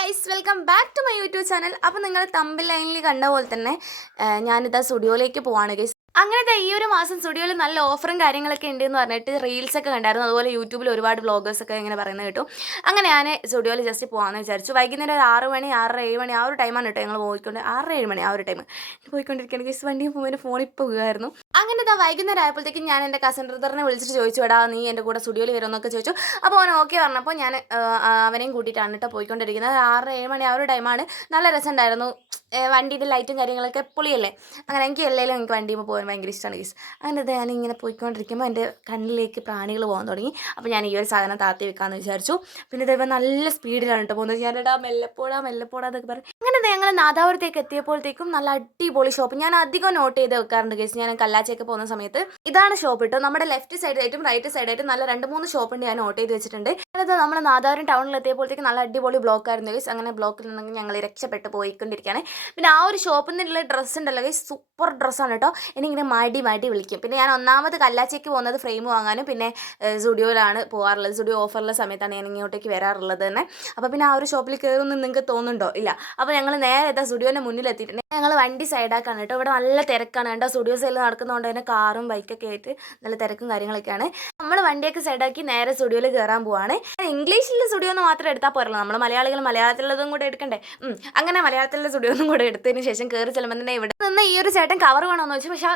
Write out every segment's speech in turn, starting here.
Guys, welcome back to my YouTube channel. അപ്പോൾ നിങ്ങൾ തമ്പിൽ ലൈനിൽ കണ്ട പോലെ തന്നെ ഞാനിതാ സ്റ്റുഡിയോയിലേക്ക് പോവാണ് ഗൈസ്. അങ്ങനത്തെ ഈ ഒരു മാസം സ്റ്റുഡിയോയിൽ നല്ല ഓഫറും കാര്യങ്ങളൊക്കെ ഉണ്ട് എന്ന് പറഞ്ഞിട്ട് റീൽസൊക്കെ കണ്ടായിരുന്നു. അതുപോലെ യൂട്യൂബിൽ ഒരുപാട് വ്ളോഗേഴ്സൊക്കെ ഇങ്ങനെ പറയുന്നത് കേട്ടു. അങ്ങനെ ഞാൻ സ്റ്റുഡിയോയിൽ ജസ്റ്റ് പോകാമെന്ന് വിചാരിച്ചു. വൈകുന്നേരം ഒരു 6 മണി 6:30 7 മണി ആ ഒരു ടൈമാണ് കേട്ടോ ഞങ്ങൾ പോയിക്കൊണ്ട് 6 7 മണി ആ ഒരു ടൈം പോയിക്കൊണ്ടിരിക്കുകയാണ് ഗൈസ്. വണ്ടിയിൽ പോകുമ്പോൾ ഫോൺ ഇപ്പോൾ വീഴുമായിരുന്നു. അങ്ങനെ ഇതാ വൈകുന്നേരം ആയപ്പോഴത്തേക്കും ഞാൻ എൻ്റെ കസിൻ ബ്രദറിനെ വിളിച്ചിട്ട് ചോദിച്ചു, എടാ നീ എൻ്റെ കൂടെ സ്റ്റുഡിയോയിൽ വരുമെന്നൊക്കെ ചോദിച്ചു. അപ്പോൾ അവൻ ഓക്കെ പറഞ്ഞപ്പോൾ ഞാൻ അവനെയും കൂട്ടിയിട്ടാണ് കേട്ടോ പോയിക്കൊണ്ടിരിക്കുന്നത്. 6 7 മണി ആ ഒരു ടൈമാണ്. നല്ല രസമുണ്ടായിരുന്നു. വണ്ടിയുടെ ലൈറ്റും കാര്യങ്ങളൊക്കെ പൊളിയല്ലേ. അങ്ങനെ എനിക്ക് എനിക്ക് വണ്ടിയിൽ പോകാൻ ഭയങ്കര ഇഷ്ടമാണ് ഗൈസ്. അങ്ങനെ ഞാനിങ്ങനെ പോയിക്കൊണ്ടിരിക്കുമ്പോൾ എൻ്റെ കണ്ണിലേക്ക് പ്രാണികൾ പോകാൻ തുടങ്ങി. അപ്പോൾ ഞാൻ ഈ ഒരു സാധനം താത്തി വെക്കാമെന്ന് വിചാരിച്ചു. പിന്നെ ഇതേപോലെ നല്ല സ്പീഡിലാണ് കേട്ടോ പോകുന്നത്. ഞാനിടാ മെല്ലപ്പോടാ എന്നൊക്കെ പറയും. അങ്ങനെ ഞങ്ങൾ നാദാപുരത്തേക്ക് എത്തിയപ്പോഴത്തേക്കും നല്ല അടിപൊളി ഷോപ്പ് ഞാൻ അധികം നോട്ട് ചെയ്ത് വെക്കാറുണ്ട് ഗൈസ്. ഞാൻ കല്ലാച്ചയൊക്കെ പോകുന്ന സമയത്ത് ഇതാണ് ഷോപ്പ് കേട്ടോ. നമ്മുടെ ലെഫ്റ്റ് സൈഡായിട്ടും റൈറ്റ് സൈഡായിട്ടും നല്ല 2-3 ഷോപ്പുണ്ട് ഞാൻ നോട്ട് ചെയ്ത് വെച്ചിട്ടുണ്ട്. അതായത് നമ്മുടെ നാദാപുരം ടൗണിൽ എത്തിയപ്പോഴത്തേക്കും നല്ല അടിപൊളി ബ്ലോക്കായിരുന്നു ഗൈസ്. അങ്ങനെ ബ്ലോക്കിൽ നിന്നെങ്കിൽ ഞങ്ങൾ രക്ഷപ്പെട്ട് പോയിക്കൊണ്ടിരിക്കുകയാണ്. പിന്നെ ആ ഒരു ഷോപ്പിൽ നിന്നുള്ള ഡ്രസ്സ് ഉണ്ടല്ലോ ഗൈസ്, സൂപ്പർ ഡ്രസ്സാണ് കേട്ടോ. എനിക്കിങ്ങനെ മാടി വിളിക്കും. പിന്നെ ഞാൻ ഒന്നാമത് കല്ലാച്ചയ്ക്ക് പോകുന്നത് ഫ്രെയിം വാങ്ങാനും പിന്നെ സ്റ്റുഡിയോയിലാണ് പോകാറുള്ളത്. സ്റ്റുഡിയോ ഓഫറുള്ള സമയത്താണ് ഞാൻ ഇങ്ങോട്ടേക്ക് വരാറുള്ളത് തന്നെ. അപ്പോൾ പിന്നെ ആ ഒരു ഷോപ്പിൽ കയറുമെന്ന് നിങ്ങൾക്ക് തോന്നുന്നുണ്ടോ? ഇല്ല. അപ്പോൾ ഞങ്ങൾ നേരെ എത്താൻ സ്റ്റുഡിയോൻ്റെ മുന്നിലെത്തിയിട്ടുണ്ട്. ഞങ്ങൾ വണ്ടി സൈഡാക്കാണ് കേട്ടോ. ഇവിടെ നല്ല തിരക്കാണ് കേട്ടോ. സ്റ്റുഡിയോ സൈഡിൽ നടക്കുന്നതുകൊണ്ട് തന്നെ കാറും ബൈക്കൊക്കെ ആയിട്ട് നല്ല തിരക്കും കാര്യങ്ങളൊക്കെയാണ്. നമ്മൾ വണ്ടിയൊക്കെ സൈഡാക്കി നേരെ സ്റ്റുഡിയോയിൽ കയറാൻ പോവാണ്. ഇംഗ്ലീഷിലെ സ്റ്റുഡിയോ ഒന്ന് മാത്രം എടുത്താൽ പോരല്ലോ, നമ്മൾ മലയാളികൾ മലയാളത്തിലുള്ളതും കൂടെ എടുക്കണ്ടേ. അങ്ങനെ മലയാളത്തിലുള്ള സ്റ്റുഡിയോ ഒന്നും കൂടെ എടുത്തതിന് ശേഷം കയറി ചെല്ലുമ്പോൾ തന്നെ ഇവിടെ നിന്ന് ഈ ഒരു ചേട്ടൻ കവർ വേണമെന്ന് വെച്ചു. പക്ഷേ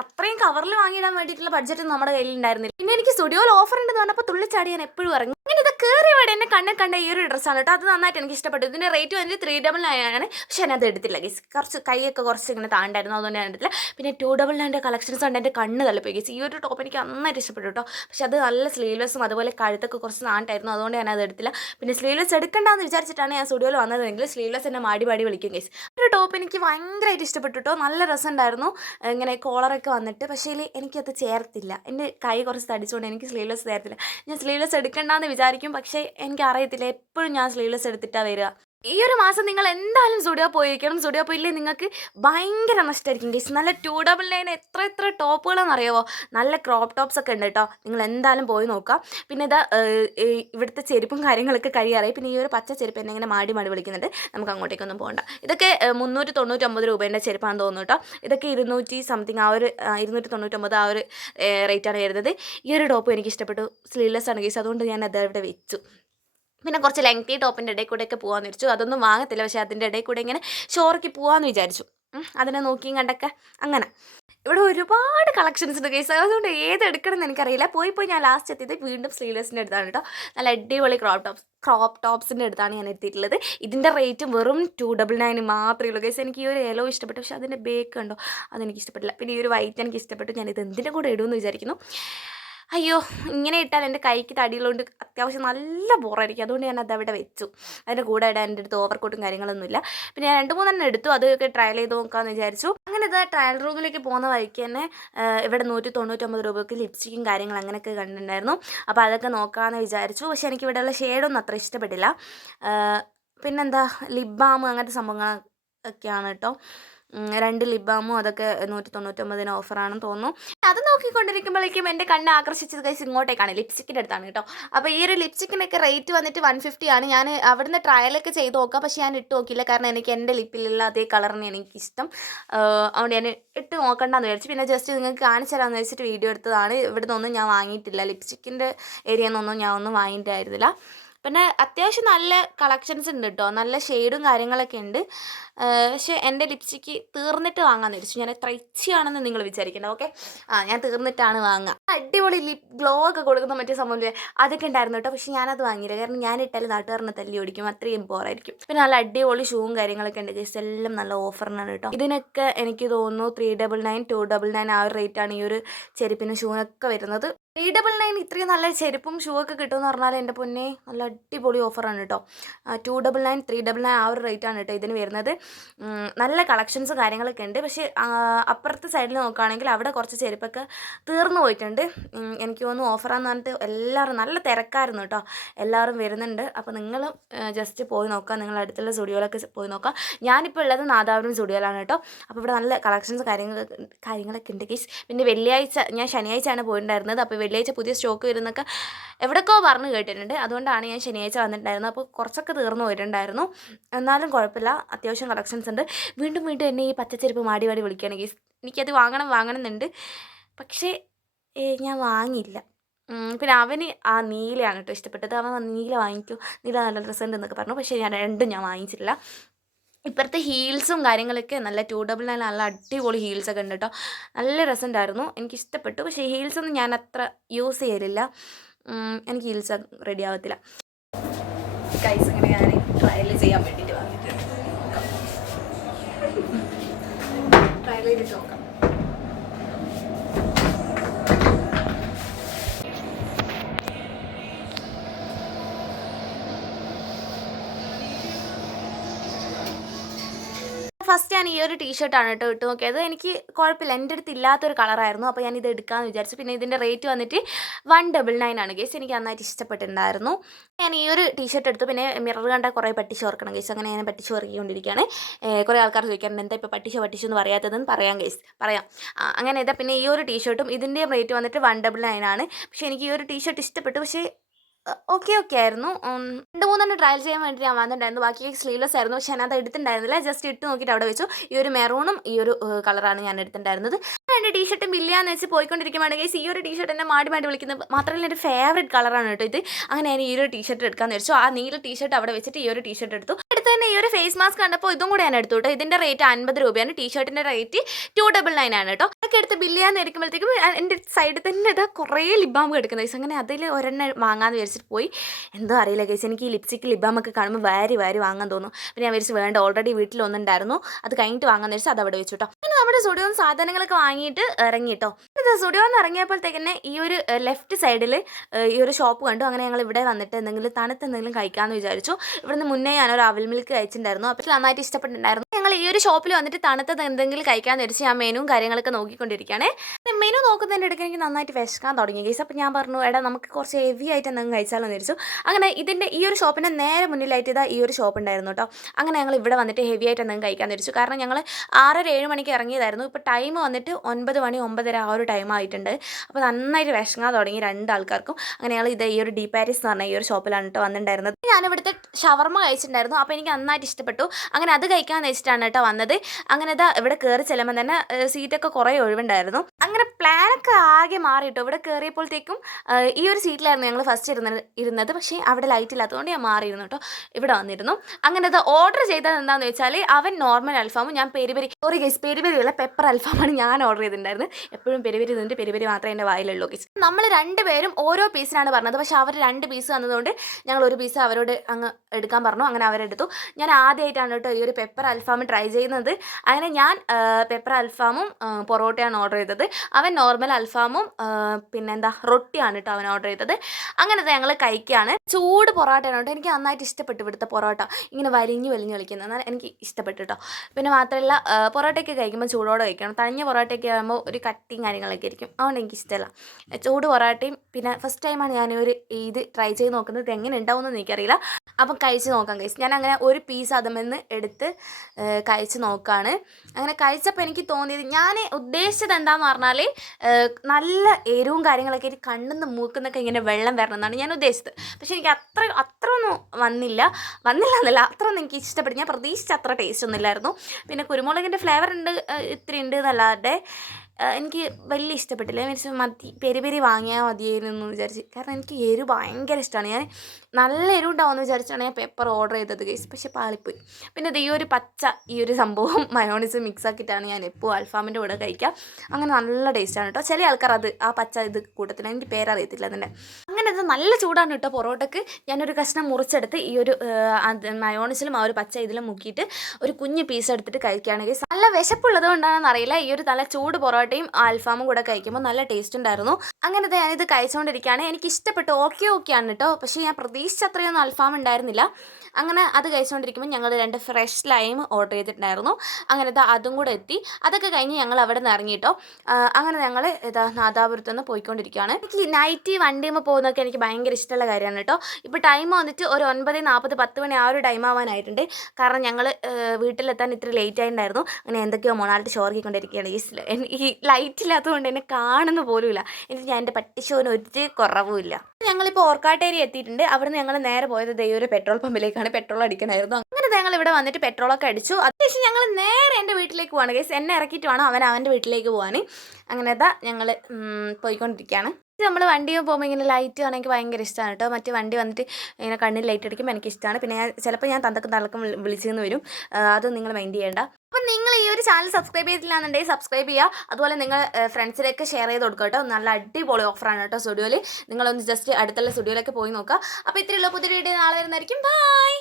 അത്രയും കവറിൽ വാങ്ങിയിടാൻ വേണ്ടിയിട്ടുള്ള ബഡ്ജറ്റ് നമ്മുടെ കയ്യിൽ ഉണ്ടായിരുന്നില്ല. പിന്നെ എനിക്ക് സ്റ്റുഡിയോയിൽ ഓഫർ ഉണ്ടെന്ന് പറഞ്ഞപ്പോൾ തുള്ളിച്ചാടി ഞാൻ എപ്പോഴും ഇറങ്ങി. ഇങ്ങനെ ഇത് കയറിയ വേടെ എന്നെ കണ്ട ഈ ഒരു ഡ്രസ്സാണ് കേട്ടോ. അത് നന്നായിട്ട് എനിക്ക് ഇഷ്ടപ്പെട്ടു. ഇതിൻ്റെ റേറ്റ് വന്നിട്ട് 399 ആണ്. പക്ഷേ ഞാനത് എടുത്തില്ല ഗീസ്. കൈയൊക്കെ കുറച്ച് ഇങ്ങനെ താണ്ടായിരുന്നു, അതുകൊണ്ട് ഞാൻ എടുത്തില്ല. പിന്നെ 299 കളക്ഷൻസ് ഉണ്ട്. എൻ്റെ കണ്ണ് തള്ളിപ്പോയി ഗീസ്. ഈ ഒരു ടോപ്പ് എനിക്ക് നന്നായിട്ട് ഇഷ്ടപ്പെട്ടു കേട്ടോ. പക്ഷേ അത് നല്ല സ്ലീവ്ലെസ്സും അതുപോലെ കഴുത്തൊക്കെ കുറച്ച് നാണ്ടായിരുന്നു, അതുകൊണ്ട് ഞാനത് എടുത്തില്ല. പിന്നെ സ്ലീവ്ലെസ് എടുക്കണ്ടെന്ന് വിചാരിച്ചിട്ടാണ് ഞാൻ സ്റ്റുഡിയോയിൽ വന്നതെങ്കിൽ സ്ലീവ്ലെസ് എന്നെ മാടി വിളിക്കും ഗീസ്. ഒരു ടോപ്പ് എനിക്ക് ഭയങ്കരമായിട്ട് ഇഷ്ടപ്പെട്ടു കേട്ടോ. നല്ല രസമുണ്ടായിരുന്നു ഇങ്ങനെ കോളറൊക്കെ വന്നിട്ട്. പക്ഷേ എനിക്കത് ചേർത്തില്ല. എൻ്റെ കൈ കുറച്ച് തടിച്ചുകൊണ്ട് എനിക്ക് സ്ലീവ്ലെസ് ചേർത്തില്ല. ഞാൻ സ്ലീവ്ലെസ് എടുക്കണ്ടെന്ന് വിചാരിക്കും, പക്ഷേ എനിക്കറിയത്തില്ല, എപ്പോഴും ഞാൻ സ്ലീവ്ലെസ് എടുത്തിട്ടാണ് വരിക. ഈ ഒരു മാസം നിങ്ങൾ എന്തായാലും സ്റ്റുഡിയോ പോയിരിക്കണം. സ്റ്റുഡിയോ പോയില്ലേ നിങ്ങൾക്ക് ഭയങ്കര നഷ്ടമായിരിക്കും ഗൈസ്. നല്ല 299 എത്ര ടോപ്പുകളാണെന്നറിയാമോ. നല്ല ക്രോപ്പ് ടോപ്സ് ഒക്കെ ഉണ്ട് കേട്ടോ. നിങ്ങൾ എന്തായാലും പോയി നോക്കാം. പിന്നെ ഇവിടുത്തെ ചെരുപ്പും കാര്യങ്ങളൊക്കെ കഴിയാറായി. പിന്നെ ഈ ഒരു പച്ച ചെരുപ്പ് എന്നെ ഇങ്ങനെ മാടി വിളിക്കുന്നുണ്ട്. നമുക്ക് അങ്ങോട്ടേക്കൊന്നും പോകണ്ട. ഇതൊക്കെ 399 രൂപേൻ്റെ ചെരുപ്പാണെന്ന് തോന്നുന്നു കേട്ടോ. ഇതൊക്കെ 200 സംതിങ് ആ ഒരു 299 ആ ഒരു റേറ്റാണ് വരുന്നത്. ഈ ഒരു ടോപ്പ് എനിക്ക് ഇഷ്ടപ്പെട്ടു. സ്ലീവ്ലെസ് ആണ് ഗൈസ്, അതുകൊണ്ട് ഞാൻ അത് ഇവിടെ വെച്ചു. പിന്നെ കുറച്ച് ലെങ്തി ടോപ്പിൻ്റെ ഇടയിൽ കൂടെയൊക്കെ പോകാമെന്ന് വിചാരിച്ചു. അതൊന്നും വാങ്ങത്തില്ല, പക്ഷേ അതിൻ്റെ ഇടയിൽ കൂടെ ഇങ്ങനെ ഷോറയ്ക്ക് പോകാമെന്ന് വിചാരിച്ചു. അതിനെ നോക്കിയും കണ്ടൊക്കെ അങ്ങനെ. ഇവിടെ ഒരുപാട് കളക്ഷൻസ് ഉണ്ട് ഗൈസ്, അതുകൊണ്ട് ഏത് എടുക്കണമെന്ന് എനിക്കറിയില്ല. പോയി ഞാൻ ലാസ്റ്റ് എത്തിയത് വീണ്ടും സ്ലീവ്ലെസ്സിൻ്റെ അടുത്താണ് കേട്ടോ. നല്ല അടിപൊളി ക്രോപ്പ് ടോപ്സിൻ്റെ അടുത്താണ് ഞാൻ എത്തിയിട്ടുള്ളത്. ഇതിൻ്റെ റേറ്റ് വെറും 299 മാത്രമേ ഉള്ളൂ ഗൈസ്. എനിക്ക് ഈ ഒരു യെല്ലോ ഇഷ്ടപ്പെട്ടു, പക്ഷേ അതിൻ്റെ ബേക്ക് ഉണ്ടോ അതെനിക്ക് ഇഷ്ടപ്പെട്ടില്ല. പിന്നെ ഈ ഒരു വൈറ്റ് എനിക്ക് ഇഷ്ടപ്പെട്ടു. ഞാനിത് എന്തിൻ്റെ കൂടെ ഇടുമെന്ന് വിചാരിക്കുന്നു. അയ്യോ, ഇങ്ങനെ ഇട്ടാൽ എൻ്റെ കൈക്ക് തടിയുള്ളതുകൊണ്ട് അത്യാവശ്യം നല്ല ബോറായിരിക്കും, അതുകൊണ്ട് ഞാൻ അതവിടെ വെച്ചു. അതിൻ്റെ കൂടെ ഇടാൻ എൻ്റെ അടുത്ത് ഓവർകോട്ടും കാര്യങ്ങളൊന്നുമില്ല. പിന്നെ ഞാൻ 2-3 എടുത്തു, അതൊക്കെ ട്രയൽ ചെയ്ത് നോക്കാമെന്ന് വിചാരിച്ചു. അങ്ങനെ ട്രയൽ റൂമിലേക്ക് പോകുന്ന വഴിക്ക് തന്നെ ഇവിടെ 199 രൂപയ്ക്ക് ലിപ്സ്റ്റിക്കും കാര്യങ്ങൾ അങ്ങനെയൊക്കെ കണ്ടിട്ടുണ്ടായിരുന്നു. അപ്പോൾ അതൊക്കെ നോക്കാമെന്ന് വിചാരിച്ചു. പക്ഷേ എനിക്ക് ഇവിടെയുള്ള ഷെയ്ഡൊന്നും അത്ര ഇഷ്ടപ്പെട്ടില്ല. പിന്നെന്താ ലിപ് ബാം അങ്ങനത്തെ സംഭവങ്ങളൊക്കെയാണ് കേട്ടോ. 2 ലിപ് ബാമും അതൊക്കെ 199 ഓഫറാണെന്ന് തോന്നുന്നു. അത് നോക്കിക്കൊണ്ടിരിക്കുമ്പോഴേക്കും എൻ്റെ കണ്ണ് ആകർഷിച്ചത് ഗൈസ് ഇങ്ങോട്ടേക്കാണ്, ലിപ്സ്റ്റിക്കിൻ്റെ അടുത്താണ് കേട്ടോ. അപ്പോൾ ഈ ഒരു ലിപ്സ്റ്റിക്കിനൊക്കെ റേറ്റ് വന്നിട്ട് 150 ആണ്. ഞാൻ അവിടുന്ന് ട്രയലൊക്കെ ചെയ്ത് നോക്കാം, പക്ഷേ ഞാൻ ഇട്ട് നോക്കിയില്ല. കാരണം എനിക്ക് എൻ്റെ ലിപ്പിലുള്ള അതേ കളറിന് എനിക്കിഷ്ടം. അതുകൊണ്ട് ഞാൻ ഇട്ട് നോക്കണ്ടെന്ന് വിചാരിച്ചു. പിന്നെ ജസ്റ്റ് നിങ്ങൾക്ക് കാണിച്ചു തരാമെന്ന് വെച്ചിട്ട് വീഡിയോ എടുത്തതാണ്. ഇവിടെ നിന്നൊന്നും ഞാൻ വാങ്ങിയിട്ടില്ല, ലിപ്സ്റ്റിക്കിൻ്റെ ഏരിയയിൽ നിന്നൊന്നും ഞാൻ ഒന്നും വാങ്ങിയിട്ടായിരുന്നില്ല. പിന്നെ അത്യാവശ്യം നല്ല കളക്ഷൻസ് ഉണ്ട് കേട്ടോ, നല്ല ഷെയ്ഡും കാര്യങ്ങളൊക്കെ ഉണ്ട്. പക്ഷേ എൻ്റെ ലിപ്സ്റ്റിക്ക് തീർന്നിട്ട് വാങ്ങാമെന്ന് വിചാരിച്ചു. ഞാൻ എത്ര ഇച്ചിയാണെന്ന് നിങ്ങൾ വിചാരിക്കേണ്ട. ഓക്കെ, ഞാൻ തീർന്നിട്ടാണ് വാങ്ങുക. അടിപൊളി ലിപ് ഗ്ലോ ഒക്കെ കൊടുക്കുന്ന മറ്റേ സംഭവം അതൊക്കെ ഉണ്ടായിരുന്നു കേട്ടോ. പക്ഷേ ഞാനത് വാങ്ങിയില്ല, കാരണം ഞാൻ ഇട്ടാൽ നാട്ടുകാരനെ തല്ലി ഓടിക്കും, അത്രയും ബോറായിരിക്കും. പിന്നെ നല്ല അടിപൊളി ഷൂവും കാര്യങ്ങളൊക്കെ ഉണ്ട് ഗൈസ്, എല്ലാം നല്ല ഓഫറിനാണ് കേട്ടോ. ഇതിനൊക്കെ എനിക്ക് തോന്നുന്നു 399 299 ആ ഒരു റേറ്റാണ് ഈ ഒരു ചെരുപ്പിനും ഷൂവിനൊക്കെ വരുന്നത്. 399 ഇത്രയും നല്ല ചെരുപ്പും ഷൂ ഒക്കെ കിട്ടുമെന്ന് പറഞ്ഞാൽ എൻ്റെ പൊന്നെ നല്ല അടിപൊളി ഓഫറാണ് കേട്ടോ. 299 399 ആ ഒരു റേറ്റാണ് കേട്ടോ ഇതിന് വരുന്നത്. നല്ല കളക്ഷൻസ് കാര്യങ്ങളൊക്കെ ഉണ്ട്. പക്ഷേ അപ്പുറത്തെ സൈഡിൽ നോക്കുകയാണെങ്കിൽ അവിടെ കുറച്ച് ചെരുപ്പൊക്കെ തീർന്നു പോയിട്ടുണ്ട്. എനിക്ക് തോന്നുന്നു ഓഫറാന്ന് പറഞ്ഞിട്ട് എല്ലാവരും നല്ല തിരക്കായിരുന്നു കേട്ടോ. എല്ലാവരും വരുന്നുണ്ട്. അപ്പോൾ നിങ്ങൾ ജസ്റ്റ് പോയി നോക്കുക, നിങ്ങളുടെ അടുത്തുള്ള സ്റ്റുഡിയോയിലൊക്കെ പോയി നോക്കുക. ഞാനിപ്പോൾ ഉള്ളത് നാദാപുരം സ്റ്റുഡിയോയിലാണ് കേട്ടോ. അപ്പോൾ ഇവിടെ നല്ല കളക്ഷൻസ് കാര്യങ്ങളൊക്കെ ഉണ്ട് ഗൈസ്. പിന്നെ ഞാൻ ശനിയാഴ്ചയാണ് പോയിട്ടുണ്ടായിരുന്നത്. അപ്പോൾ വെള്ളിയാഴ്ച പുതിയ സ്റ്റോക്ക് വരുന്നൊക്കെ എവിടെയൊക്കെയോ പറഞ്ഞ് കേട്ടിട്ടുണ്ട്. അതുകൊണ്ടാണ് ഞാൻ ശനിയാഴ്ച വന്നിട്ടുണ്ടായിരുന്നത്. അപ്പോൾ കുറച്ചൊക്കെ തീർന്നു പോയിട്ടുണ്ടായിരുന്നു. എന്നാലും കുഴപ്പമില്ല, അത്യാവശ്യം കളക്ഷൻസ് ഉണ്ട്. വീണ്ടും വീണ്ടും എന്നെ ഈ പച്ചച്ചെരുപ്പ് മാടി മാടി വിളിക്കുകയാണ് ഗൈസ്. എനിക്കത് വാങ്ങണം എന്നുണ്ട്, പക്ഷേ ഞാൻ വാങ്ങിയില്ല. പിന്നെ അവന് ആ നീലയാണ് കേട്ടോ ഇഷ്ടപ്പെട്ടത്. അവൻ നീല വാങ്ങിക്കൂ, നീല നല്ല ഡ്രസ്സുണ്ട് എന്നൊക്കെ പറഞ്ഞു. പക്ഷേ ഞാൻ രണ്ടും വാങ്ങിച്ചിട്ടില്ല. ഇപ്പോഴത്തെ ഹീൽസും കാര്യങ്ങളൊക്കെ നല്ല 299 നല്ല അടിപൊളി ഹീൽസൊക്കെ ഉണ്ട് കേട്ടോ. നല്ല രസമുണ്ടായിരുന്നു, എനിക്കിഷ്ടപ്പെട്ടു. പക്ഷേ ഹീൽസൊന്നും ഞാൻ അത്ര യൂസ് ചെയ്യലില്ല. എനിക്ക് ഹീൽസ് റെഡി ആവത്തില്ല. ഗൈസ് ഇങ്ങനെ ഞാൻ ട്രയൽ ചെയ്യാൻ വേണ്ടിയിട്ട് വാങ്ങിയിട്ടുണ്ട്. ട്രയൽ ചെയ്തിട്ട് നോക്കാം. ഫസ്റ്റ് ഞാൻ ഈ ഒരു ടീഷർട്ടാണ് കേട്ടോ ഇട്ട് നോക്കിയത്. എനിക്ക് കുഴപ്പമില്ല, എൻ്റെ അടുത്ത് ഇല്ലാത്തൊരു കളറായിരുന്നു. അപ്പോൾ ഞാൻ ഇത് എടുക്കാമെന്ന് വിചാരിച്ചു. പിന്നെ ഇതിൻ്റെ റേറ്റ് വന്നിട്ട് 199 ആണ് ഗേസ്. എനിക്ക് നന്നായിട്ട് ഇഷ്ടപ്പെട്ടിട്ടുണ്ടായിരുന്നു. ഞാൻ ഈ ഒരു ടീഷർട്ട് എടുത്തു. പിന്നെ മിറർ കണ്ട കുറേ പട്ടിച്ച് ഓർക്കണം ഗേസ്. അങ്ങനെ ഞാൻ പട്ടിച്ച് ഓർക്കിക്കൊണ്ടിരിക്കുകയാണ്. കുറേ ആൾക്കാർ ചോദിക്കാറുണ്ട് എന്താ ഇപ്പോൾ പട്ടിച്ചു എന്ന് പറയാത്തതെന്ന്. പറയാം ഗേസ്, പറയാം. അങ്ങനെ ഇതാ. പിന്നെ ഈ ഒരു ടീഷർട്ടും ഇതിൻ്റെയും റേറ്റ് വന്നിട്ട് 199 ആണ്. പക്ഷേ എനിക്ക് ഈ ഒരു ടീഷർട്ട് ഇഷ്ടപ്പെട്ടു. പക്ഷേ ഓക്കെ ആയിരുന്നു. 2-3 ട്രയൽ ചെയ്യാൻ വേണ്ടി ഞാൻ വന്നിട്ടുണ്ടായിരുന്നു. ബാക്കി സ്ലീവ്ലെസ് ആയിരുന്നു. പക്ഷേ ഞാനത് എടുത്തിട്ടുണ്ടായിരുന്നില്ല. ജസ്റ്റ് ഇട്ട് നോക്കിയിട്ട് അവിടെ വെച്ചു. ഈ ഒരു മെറൂണും ഈ ഒരു കളറാണ് ഞാൻ എടുത്തിട്ടുണ്ടായിരുന്നത്. എൻ്റെ ടീഷർട്ടും ബില്ലാന്ന് വെച്ച് പോയിക്കൊണ്ടിരിക്കുവാണെങ്കിൽ ഈ ഒരു ടീഷർട്ട് എന്നെ മാടി വിളിക്കുന്നത്. മാത്രമല്ല എൻ്റെ ഫേവറേറ്റ് കളറാണ് കേട്ടോ ഇത്. അങ്ങനെ ഞാൻ ഈ ഒരു ടീഷർട്ട് എടുക്കാമെന്ന് വെച്ചു. ആ നീല ടീഷർട്ട് അവിടെ വെച്ചിട്ട് ഈ ഒരു ടീഷർട്ട് എടുത്തു. അടുത്ത് തന്നെ ഈ ഒരു ഫേസ് മാസ്ക് കണ്ടപ്പോൾ ഇതും കൂടെ ഞാൻ എടുത്തു കേട്ടോ. ഇതിൻ്റെ റേറ്റ് 50 രൂപയാണ്. ടീഷർട്ടിൻ്റെ റേറ്റ് 299 ആണ് കേട്ടോ. അതൊക്കെ എടുത്ത് ബില്ലാന്ന് ഇരിക്കുമ്പോഴത്തേക്കും എൻ്റെ സൈഡിൽ തന്നെ ഇതാ കുറേ ലിബാം എടുക്കുന്നത്. അങ്ങനെ അതിൽ ഒരെണ്ണം വാങ്ങാമെന്ന് വിചാരിച്ചിട്ട് പോയി. എന്തോ അറിയില്ല ഗൈസ്, എനിക്ക് ഈ ലിപ്സ്റ്റിക്ക് ലിബാമൊക്കെ കാണുമ്പോൾ വാരി വാങ്ങാൻ തോന്നും. പിന്നെ ഞാൻ വിചാരിച്ചു വേണ്ട, ഓൾറെഡി വീട്ടിൽ ഒന്നുണ്ടായിരുന്നു, അത് കഴിഞ്ഞിട്ട് വാങ്ങാമെന്ന് വിചാരിച്ചു അത് അവിടെ വെച്ചു കേട്ടോ. പിന്നെ നമ്മുടെ സ്റ്റുഡിയോന്ന് സാധനങ്ങളൊക്കെ വാങ്ങിയിട്ട് ഇറങ്ങി കേട്ടോ. ഇത് സ്റ്റുഡിയോന്ന് ഇറങ്ങിയപ്പോഴത്തേക്കന്നെ ഈ ഒരു ലെഫ്റ്റ് സൈഡിൽ ഈ ഒരു ഷോപ്പ് കണ്ടു. അങ്ങനെ ഞങ്ങൾ ഇവിടെ വന്നിട്ട് എന്തെങ്കിലും കഴിക്കാമെന്ന് വിചാരിച്ചു. ഇവിടുന്ന് മുന്നേ ഞാനൊരു അവൽ മിൽക്ക് കഴിച്ചിട്ടുണ്ടായിരുന്നു. അപ്പോൾ നന്നായിട്ട് ഇഷ്ടപ്പെട്ടിട്ടുണ്ടായിരുന്നു. ഞങ്ങൾ ഈ ഒരു ഷോപ്പിൽ വന്നിട്ട് തണുത്തത് എന്തെങ്കിലും കഴിക്കാമെന്ന് വിചാരിച്ച് ഞാൻ മെനുവും കാര്യങ്ങളൊക്കെ നോക്കിക്കൊണ്ടിരിക്കുകയാണ്. മെനു നോക്കുന്നതിൻ്റെ ഇടയ്ക്ക് എനിക്ക് നന്നായിട്ട് വിശക്കാൻ തുടങ്ങി ഗൈസ്. അപ്പോൾ ഞാൻ പറഞ്ഞു എടാ നമുക്ക് കുറച്ച് ഹെവി ആയിട്ട് എന്തെങ്കിലും കഴിച്ചാലോ എന്ന് വിചാരിച്ചു. അങ്ങനെ ഇതിൻ്റെ ഈ ഒരു ഷോപ്പിൻ്റെ നേരെ മുന്നിലായിട്ട് ഇതാ ഈ ഒരു ഷോപ്പ് ഉണ്ടായിരുന്നു കേട്ടോ. അങ്ങനെ ഞങ്ങൾ ഇവിടെ വന്നിട്ട് ഹെവി ആയിട്ട് എന്തെങ്കിലും കഴിക്കാമെന്ന് വിചാരിച്ചു. കാരണം ഞങ്ങൾ 6-7 മണിക്ക് ഇറങ്ങിയതായിരുന്നു. ഇപ്പോൾ ടൈം വന്നിട്ട് 9 മണി 9:30 ആ ഒരു ടൈം ആയിട്ടുണ്ട്. അപ്പോൾ നന്നായിട്ട് വിശക്കാൻ തുടങ്ങി രണ്ടാൾക്കാർക്കും. അങ്ങനെ ഞങ്ങൾ ഇത് ഈ ഒരു ഡി പാരിസ് എന്ന് പറഞ്ഞ ഈ ഒരു ഷോപ്പിലാണ് കേട്ടോ വന്നിട്ടുണ്ടായിരുന്നത്. ഞാനിവിടുത്തെ ഷവർമ കഴിച്ചിട്ടുണ്ടായിരുന്നു. അപ്പോൾ എനിക്ക് നന്നായിട്ട് ഇഷ്ടപ്പെട്ടു. അങ്ങനെ അത് കഴിക്കാമെന്ന് വെച്ചിട്ടാണ് കേട്ടോ വന്നത്. അങ്ങനെ ഇതാ ഇവിടെ കയറി ചെല്ലുമ്പോൾ തന്നെ സീറ്റൊക്കെ കുറേ ഒഴിവുണ്ടായിരുന്നു. അങ്ങനെ പ്ലാനൊക്കെ ആകെ മാറി കേട്ടോ. ഇവിടെ കയറിയപ്പോഴത്തേക്കും ഈ ഒരു സീറ്റിലായിരുന്നു ഞങ്ങൾ ഫസ്റ്റ് ഇരുന്നത്. പക്ഷേ അവിടെ ലൈറ്റ് ഇല്ലാത്തതുകൊണ്ട് ഞാൻ മാറിയിരുന്നു കേട്ടോ. ഇവിടെ വന്നിരുന്നു. അങ്ങനെ അത് ഓർഡർ ചെയ്തത് എന്താണെന്ന് വെച്ചാൽ അവൻ നോർമൽ അൽഫാമും ഞാൻ പെരി പെരിയുള്ള പെപ്പർ അൽഫാമാണ് ഞാൻ ഓർഡർ ചെയ്തിട്ടുണ്ടായിരുന്നത്. എപ്പോഴും പെരി തിന്നിട്ട് പെരി മാത്രമേ എൻ്റെ വായിലുള്ളൂ ഗൈസ്. നമ്മൾ 2 പേരും ഓരോ പീസിനാണ് പറഞ്ഞത്. പക്ഷേ അവർ 2 പീസ് തന്നതുകൊണ്ട് ഞങ്ങൾ ഒരു പീസ് അവരോട് അങ്ങ് എടുക്കാൻ പറഞ്ഞു. അങ്ങനെ അവരെടുത്തു. ഞാൻ ആദ്യമായിട്ടാണ് കേട്ടോ ഈ ഒരു പെപ്പർ അൽഫാം ട്രൈ ചെയ്യുന്നത്. അങ്ങനെ ഞാൻ പെപ്പർ അൽഫാമും പൊറോട്ടയാണ് ഓർഡർ ചെയ്തത്. അവൻ നോർമൽ അൽഫാമും പിന്നെന്താ റൊട്ടിയാണ് കേട്ടോ അവൻ ഓർഡർ ചെയ്തത്. അങ്ങനത്തെ ഞങ്ങൾ കഴിക്കുകയാണ്. ചൂട് പൊറോട്ടയാണ് കേട്ടോ. എനിക്ക് നന്നായിട്ട് ഇഷ്ടപ്പെട്ടു ഇവിടുത്തെ പൊറോട്ട. ഇങ്ങനെ വലിഞ്ഞ് കളിക്കുന്നത് എന്നാൽ എനിക്ക് ഇഷ്ടപ്പെട്ടു കേട്ടോ. പിന്നെ മാത്രമല്ല പൊറോട്ടയൊക്കെ കഴിക്കുമ്പോൾ ചൂടോടെ കഴിക്കണം. തണിഞ്ഞ പൊറോട്ടയൊക്കെ ആകുമ്പോൾ ഒരു കട്ടിയും കാര്യങ്ങളൊക്കെ ആയിരിക്കും. അതുകൊണ്ട് എനിക്കിഷ്ടമല്ല ചൂട് പൊറോട്ടയും. പിന്നെ ഫസ്റ്റ് ടൈമാണ് ഞാൻ ഇത് ട്രൈ ചെയ്ത് നോക്കുന്നത്. ഇത് എങ്ങനെ ഉണ്ടാവുമെന്ന് എനിക്കറിയില്ല. അപ്പം കഴിച്ച് നോക്കാം ഗൈസ്. ഞാൻ അങ്ങനെ ഒരു പീസ് അതിൽ എടുത്ത് കഴിച്ച് നോക്കുകയാണ്. അങ്ങനെ കഴിച്ചപ്പോൾ എനിക്ക് തോന്നിയത്, ഞാൻ ഉദ്ദേശിച്ചത് എന്താണെന്ന് പറഞ്ഞാൽ നല്ല എരിവും കാര്യങ്ങളൊക്കെ ആയിട്ട് കണ്ണിന്ന് മൂക്കുന്നൊക്കെ ഇങ്ങനെ വെള്ളം വരണം എന്നാണ് ഞാൻ ഉദ്ദേശിച്ചത്. പക്ഷേ എനിക്ക് അത്ര ഒന്നും വന്നില്ല എന്നല്ല, അത്ര ഒന്നും എനിക്ക് ഇഷ്ടപ്പെട്ടു. ഞാൻ പ്രതീക്ഷിച്ച അത്ര ടേസ്റ്റ് ഒന്നും ഇല്ലായിരുന്നു. പിന്നെ കുരുമുളകിൻ്റെ ഫ്ലേവർ ഉണ്ട്, ഇത്തിരി ഉണ്ട് എന്നല്ലാതെ എനിക്ക് വലിയ ഇഷ്ടപ്പെട്ടില്ല. മതി പെരി വാങ്ങിയാൽ മതിയായിരുന്നു എന്ന് വിചാരിച്ച്. കാരണം എനിക്ക് എരിവ് ഭയങ്കര ഇഷ്ടമാണ്. ഞാൻ നല്ല എരിവുണ്ടാവുമെന്ന് വിചാരിച്ചാണ് ഞാൻ പെപ്പർ ഓർഡർ ചെയ്തത് ഗൈസ്. പക്ഷേ പാളിപ്പോയി. പിന്നെ ഈ ഒരു പച്ച ഈ ഒരു സംഭവം മയോണൈസ് മിക്സ് ആക്കിയിട്ടാണ് ഞാൻ എപ്പോൾ അൽഫാമിൻ്റെ കൂടെ കഴിക്കുക. അങ്ങനെ നല്ല ടേസ്റ്റാണ് കേട്ടോ. ചില ആൾക്കാർ ആ പച്ച ഇത് കൂട്ടത്തിൽ, എനിക്ക് പേരറിയത്തില്ല അതിൻ്റെ. അങ്ങനെ അത് നല്ല ചൂടാണ് കേട്ടോ പൊറോട്ടക്ക്. ഞാനൊരു കഷ്ണം മുറിച്ചെടുത്ത് ഈ ഒരു മയോണൈസിലും ആ ഒരു പച്ച ഇതിലും മുക്കിയിട്ട് ഒരു കുഞ്ഞ് പീസ് എടുത്തിട്ട് കഴിക്കുകയാണ് ഗൈസ്. നല്ല വിശപ്പുള്ളത് കൊണ്ടാണെന്ന് അറിയില്ല, ഈ ഒരു നല്ല ചൂട് പൊറോട്ടയും അൽഫാമും കൂടെ കഴിക്കുമ്പോൾ നല്ല ടേസ്റ്റ് ഉണ്ടായിരുന്നു. അങ്ങനത്തെ ഞാനിത് കഴിച്ചുകൊണ്ടിരിക്കുകയാണ്. എനിക്ക് ഇഷ്ടപ്പെട്ടു. ഓക്കെ ആണ് കേട്ടോ. പക്ഷേ ഞാൻ പ്രതീക്ഷിച്ച അത്രയൊന്നും അൽഫാം ഉണ്ടായിരുന്നില്ല. അങ്ങനെ അത് കഴിച്ചുകൊണ്ടിരിക്കുമ്പോൾ ഞങ്ങൾ 2 ഫ്രഷ് ലൈം ഓർഡർ ചെയ്തിട്ടുണ്ടായിരുന്നു. അങ്ങനെ അതും കൂടെ എത്തി. അതൊക്കെ കഴിഞ്ഞ് ഞങ്ങൾ അവിടെ നിന്ന് ഇറങ്ങി കേട്ടോ. അങ്ങനെ ഞങ്ങൾ നാദാപുരത്ത് നിന്ന് പോയിക്കൊണ്ടിരിക്കുകയാണ്. എനിക്ക് നൈറ്റ് ഈ വണ്ടിയുമ്പോൾ പോകുന്നതൊക്കെ എനിക്ക് ഭയങ്കര ഇഷ്ടമുള്ള കാര്യമാണ് കേട്ടോ. ഇപ്പോൾ ടൈം വന്നിട്ട് ഒരു 9:40 10 മണി ആ ഒരു ടൈം ആവാനായിട്ടുണ്ട്. കാരണം ഞങ്ങൾ വീട്ടിലെത്താൻ ഇത്ര ലേറ്റ് ആയിട്ടുണ്ടായിരുന്നു. അങ്ങനെ എന്തൊക്കെയോ മൊണാലിറ്റി ഷോർക്കിക്കൊണ്ടിരിക്കുകയാണ്. ഈ ലൈറ്റ് ഇല്ലാത്തതുകൊണ്ട് എന്നെ കാണുന്ന പോലുമില്ല. എന്നിട്ട് ഞാൻ എൻ്റെ പട്ടിഷോന് ഒരു കുറവുമില്ല. ഞങ്ങളിപ്പോൾ ഓർക്കാട്ടേരി എത്തിയിട്ടുണ്ട്. അവിടുന്ന് ഞങ്ങൾ നേരെ പോയത് ഒരു പെട്രോൾ പമ്പിലേക്കാണ്. പെട്രോൾ അടിക്കണമായിരുന്നു. അങ്ങനെ ഞങ്ങൾ ഇവിടെ വന്നിട്ട് പെട്രോളൊക്കെ അടിച്ചു. അത്യാവശ്യം ഞങ്ങൾ നേരെ എൻ്റെ വീട്ടിലേക്ക് പോവാണ് ഗൈസ്. എന്നെ ഇറക്കിയിട്ട് വേണം അവൻ്റെ വീട്ടിലേക്ക് പോകാൻ. അങ്ങനെ ഞങ്ങൾ പോയിക്കൊണ്ടിരിക്കുകയാണ്. നമ്മൾ വണ്ടിയും പോകുമ്പോൾ ഇങ്ങനെ ലൈറ്റ് കാണാൻ എനിക്ക് ഭയങ്കര ഇഷ്ടമാണ് കേട്ടോ. മറ്റേ വണ്ടി വന്നിട്ട് ഇങ്ങനെ കണ്ണിൽ ലൈറ്റ് അടിക്കുമ്പോൾ എനിക്കിഷ്ടമാണ്. പിന്നെ ചിലപ്പോൾ ഞാൻ തന്തക്കും തലക്കും വിളിച്ചെന്ന് വരും. അതൊന്നും നിങ്ങൾ മൈൻഡ് ചെയ്യേണ്ട. അപ്പം നിങ്ങൾ ഈ ഒരു ചാനൽ സബ്സ്ക്രൈബ് ചെയ്തിട്ടില്ലാന്നുണ്ടെങ്കിൽ സബ്സ്ക്രൈബ് ചെയ്യുക. അതുപോലെ നിങ്ങൾ ഫ്രണ്ട്സിലേക്ക് ഷെയർ ചെയ്ത് കൊടുക്കുക കേട്ടോ. നല്ല അടിപൊളി ഓഫറാണ് കേട്ടോ സ്റ്റുഡിയോയിൽ. നിങ്ങളൊന്ന് ജസ്റ്റ് അടുത്തുള്ള സ്റ്റുഡിയോയിലൊക്കെ പോയി നോക്കുക. അപ്പോൾ ഇത്രയുള്ള പുതിയ വീഡിയോ നാളെ വരുന്നതായിരിക്കും. ബൈ.